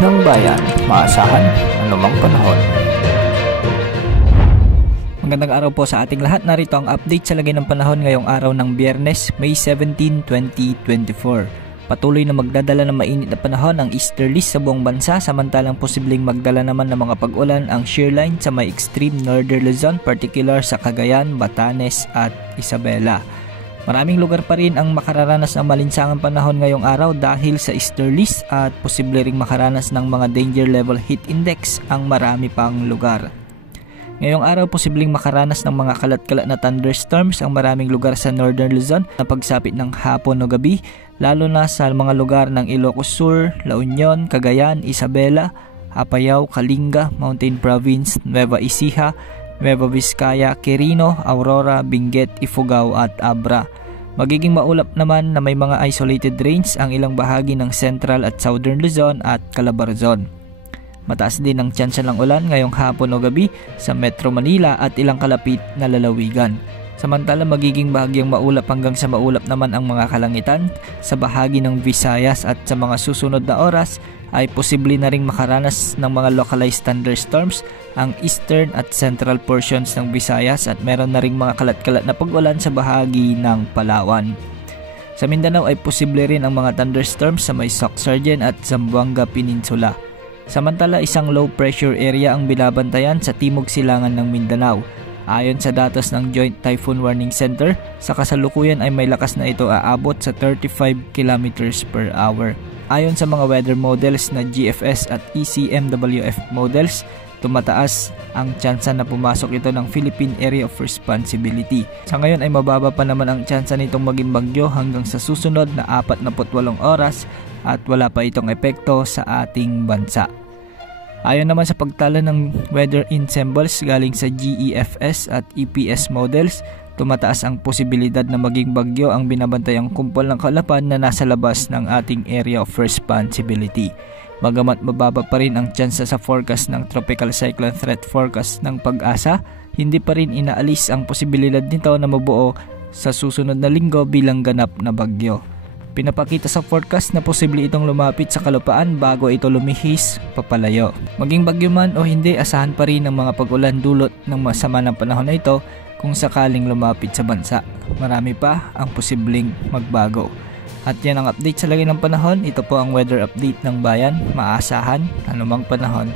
ng bayan, maasahan anumang panahon. Magandang araw po sa ating lahat. Narito ang update sa lagay ng panahon ngayong araw ng Biyernes, May 17, 2024. Patuloy na magdadala ng mainit na panahon ang easterlies sa buong bansa, samantalang posibleng magdala naman ng mga pag-ulan ang shear line sa may extreme northern Luzon, particular sa Cagayan, Batanes at Isabela. Maraming lugar pa rin ang makararanas ng malinsangang panahon ngayong araw dahil sa easterlies at posible ring makaranas ng mga danger level heat index ang marami pang lugar. Ngayong araw posibleng makaranas ng mga kalat-kalat na thunderstorms ang maraming lugar sa northern Luzon na pagsapit ng hapon o gabi, lalo na sa mga lugar ng Ilocos Sur, La Union, Cagayan, Isabela, Apayao, Kalinga, Mountain Province, Nueva Ecija, Nueva Vizcaya, Quirino, Aurora, Benguet, Ifugao at Abra. Magiging maulap naman na may mga isolated rains ang ilang bahagi ng Central at Southern Luzon at Calabarzon. Mataas din ang tsansa ng ulan ngayong hapon o gabi sa Metro Manila at ilang kalapit na lalawigan. Samantala magiging bahagyang maulap hanggang sa maulap naman ang mga kalangitan sa bahagi ng Visayas at sa mga susunod na oras ay posible na ring makaranas ng mga localized thunderstorms ang eastern at central portions ng Visayas at meron na ring mga kalat-kalat na pag-ulan sa bahagi ng Palawan. Sa Mindanao ay posible rin ang mga thunderstorms sa may Soc-Sargen at Zamboanga Peninsula. Samantala isang low pressure area ang binabantayan sa timog silangan ng Mindanao. Ayon sa datos ng Joint Typhoon Warning Center, sa kasalukuyan ay may lakas na ito aabot sa 35 km per hour. Ayon sa mga weather models na GFS at ECMWF models, tumataas ang tsansa na pumasok ito ng Philippine Area of Responsibility. Sa ngayon ay mababa pa naman ang tsansa nitong maging bagyo hanggang sa susunod na 48 oras at wala pa itong epekto sa ating bansa. Ayon naman sa pagtala ng weather in symbols galing sa GEFS at EPS models, tumataas ang posibilidad na maging bagyo ang binabantayang kumpol ng kaulapan na nasa labas ng ating area of responsibility. Bagamat mababa pa rin ang tsansa sa forecast ng Tropical Cyclone Threat Forecast ng Pag-asa, hindi pa rin inaalis ang posibilidad nito na mabuo sa susunod na linggo bilang ganap na bagyo. Pinapakita sa forecast na posible itong lumapit sa kalupaan bago ito lumihis papalayo. Maging bagyo man o hindi, asahan pa rin ang mga pag-ulan dulot ng masama ng panahon na ito kung sakaling lumapit sa bansa. Marami pa ang posibleng magbago. At yan ang update sa lagay ng panahon. Ito po ang weather update ng bayan. Maasahan anumang panahon.